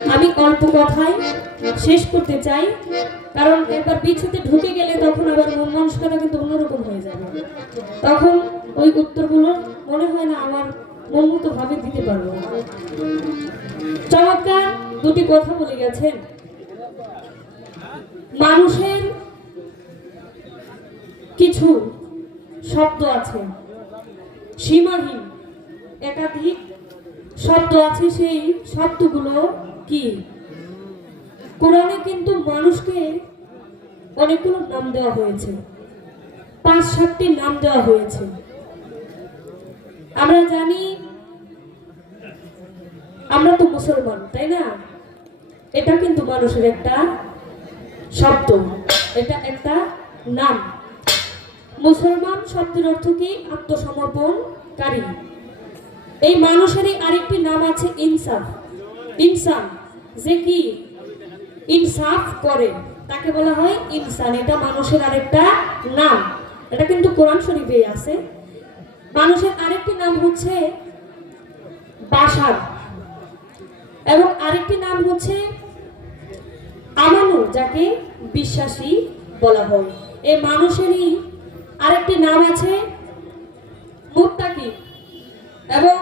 আমি অল্প কথায় শেষ করতে চাই, কারণ একবার বিচ্ছেদে ঢুকে গেলে তখন আবার মন মানসিকতা কিন্তু অন্যরকম হয়ে যাবে। তখন ওই উত্তরগুলো মনে হয় না আমার মন মতো ভাবে দিতে পারবো। চমৎকার দুটি কথা বলে গেছেন। মানুষের কিছু শব্দ আছে সীমাহীন, একাধিক শব্দ আছে। সেই শব্দগুলো কি? কোরআনে কিন্তু মানুষকে অনেকগুলো নাম দেওয়া হয়েছে, ৫-৭টি নাম দেওয়া হয়েছে। আমরা জানি আমরা তো মুসলমান, তাই না? এটা কিন্তু মানুষের একটা শব্দ, এটা একটা নাম। মুসলমান শব্দের অর্থ কি? আত্মসমর্পণকারী। এই মানুষেরই আরেকটি নাম আছে ইনসাফ। ইনসান, যে কি ইনসাফ করে তাকে বলা হয় ইনসান। এটা মানুষের আরেকটা নাম, এটা কিন্তু কোরআন শরীফে আছে। মানুষের আরেকটি নাম হচ্ছে বাশার, এবং আরেকটি নাম হচ্ছে আমানু, যাকে বিশ্বাসী বলা হয়। এই মানুষেরই আরেকটি নাম আছে মুত্তাকি, এবং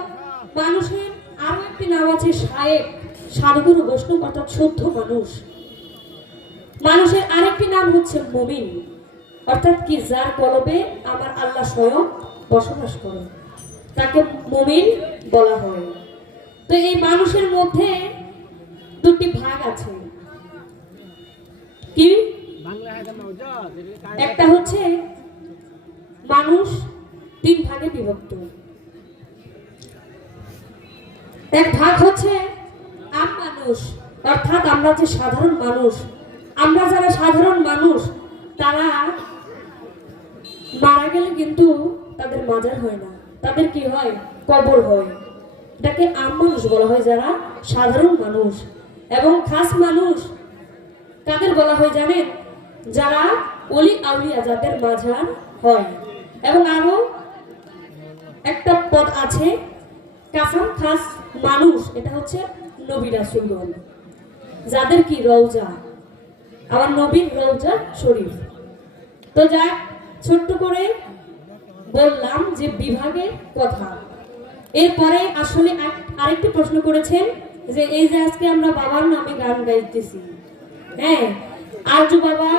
মানুষের আরো একটি নাম আছে শায়েক, সাধুগুরু বৈষ্ণব, অর্থাৎ শুদ্ধ মানুষ। মানুষের আরেকটি নাম হচ্ছে মুমিন, অর্থাৎ কি যার কলবে আমার আল্লাহ স্বয়ং বসবাস করে, তাকে মুমিন বলা হয়। তো এই মানুষের মধ্যে দুটি ভাগ আছে। কি? একটা হচ্ছে মানুষ ৩ ভাগে বিভক্ত। এক ভাগ হচ্ছে আম মানুষ, অর্থাৎ আমরা যে সাধারণ মানুষ। আমরা যারা সাধারণ মানুষ, তারা মারা গেলে কিন্তু তাদের মাজার হয় না, তাদের কি হয়? কবর হয়। এটাকে আম মানুষ বলা হয়, যারা সাধারণ মানুষ। এবং খাস মানুষ তাদের বলা হয় জানেন? যারা ওলি আউলিয়া, যাদের মাজার হয়। এবং আরো একটা পদ আছে কাসাম খাস মানুষ, এটা হচ্ছে নবী রাসূলগণ, যাদের কি রওজা, আমার নবীর রওজা শরীফ। তো যাক, ছোট্ট করে বললাম যে বিভাগের কথা। এরপরে আসলে আরেকটি প্রশ্ন করেছেন যে এই যে আজকে আমরা বাবার নামে গান গাইতেছি, হ্যাঁ, আরজু বাবা,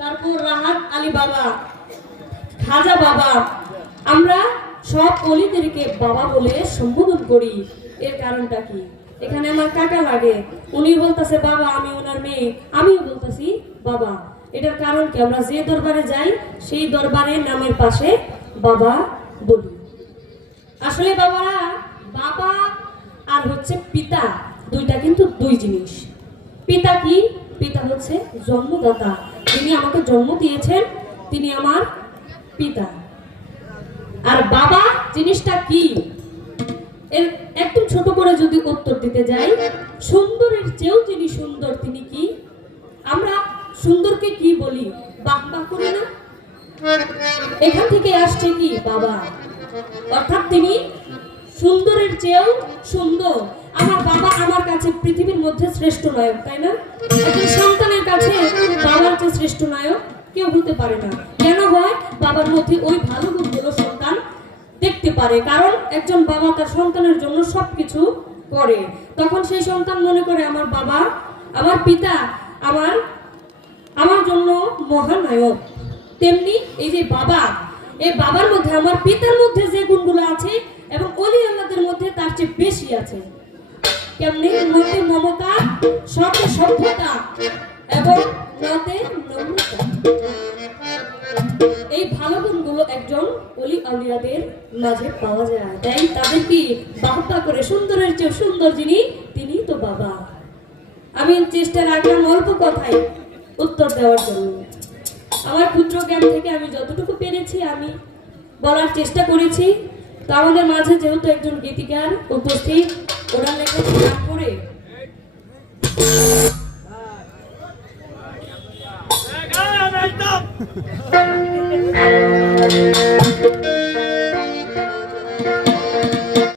তারপর রাহাত আলী বাবা, খাজা বাবা, আমরা সব অলিদেরকে বাবা বলে সম্বোধন করি। এর কারণটা কি? এখানে আমার কাকা লাগে, উনি বলতেছে বাবা, আমি ওনার মেয়ে, আমিও বলতেছি বাবা। এটার কারণ কি? আমরা যে দরবারে যাই সেই দরবারের নামের পাশে বাবা বলি। আসলে বাবারা, বাবা আর হচ্ছে পিতা, দুইটা কিন্তু দুই জিনিস। পিতা কি? পিতা হচ্ছে জন্মদাতা, যিনি আমাকে জন্ম দিয়েছেন, তিনি আমার পিতা। আর বাবা জিনিসটা কি? এর একদম ছোট করে যদি উত্তর দিতে যাই, সুন্দরের চেয়েও যিনি সুন্দর, তিনি কি? আমরা সুন্দরকে কি বলি? বাহ বাহ করি না? এখান থেকে আসছে কি? বাবা। অর্থাৎ তিনি সুন্দরের চেয়েও সুন্দর। আমার বাবা আমার কাছে পৃথিবীর মধ্যে শ্রেষ্ঠ নায়ক, তাই না? একজন সন্তানের কাছে বাবার চেয়ে শ্রেষ্ঠ নায়ক কেউ হতে পারে না। কেন হয়? বাবার মধ্যে ওই ভালো গুণগুলো সন্তান দেখতে পারে। কারণ একজন বাবা তার সন্তানের জন্য সবকিছু করে। তখন সেই সন্তান মনে করে আমার বাবা, আমার পিতা আমার জন্য মহানায়ক। তেমনি এই যে বাবা, এই বাবার মধ্যে, আমার পিতার মধ্যে যে গুণগুলো আছে এবং ওলি আল্লাহদের মধ্যে তার চেয়ে বেশি আছে। কেমনি? নতে মমতা, সতে সভ্যতা, এবং নতে নম্রতা। এই ভালো গুণগুলো একজন ওলি আউলিয়াদের মাঝে পাওয়া যায়। তাই তাদের কি বাহবা করে সুন্দরের চেয়ে সুন্দর যিনি, তিনি তো বাবা। আমি চেষ্টা রাখলাম অল্প কথায় উত্তর দেওয়ার জন্য। আমার ক্ষুদ্র জ্ঞান থেকে আমি যতটুকু পেরেছি আমি বলার চেষ্টা করেছি। তো আমাদের মাঝে যেহেতু একজন গীতিকার উপস্থিত, ওনার লেখা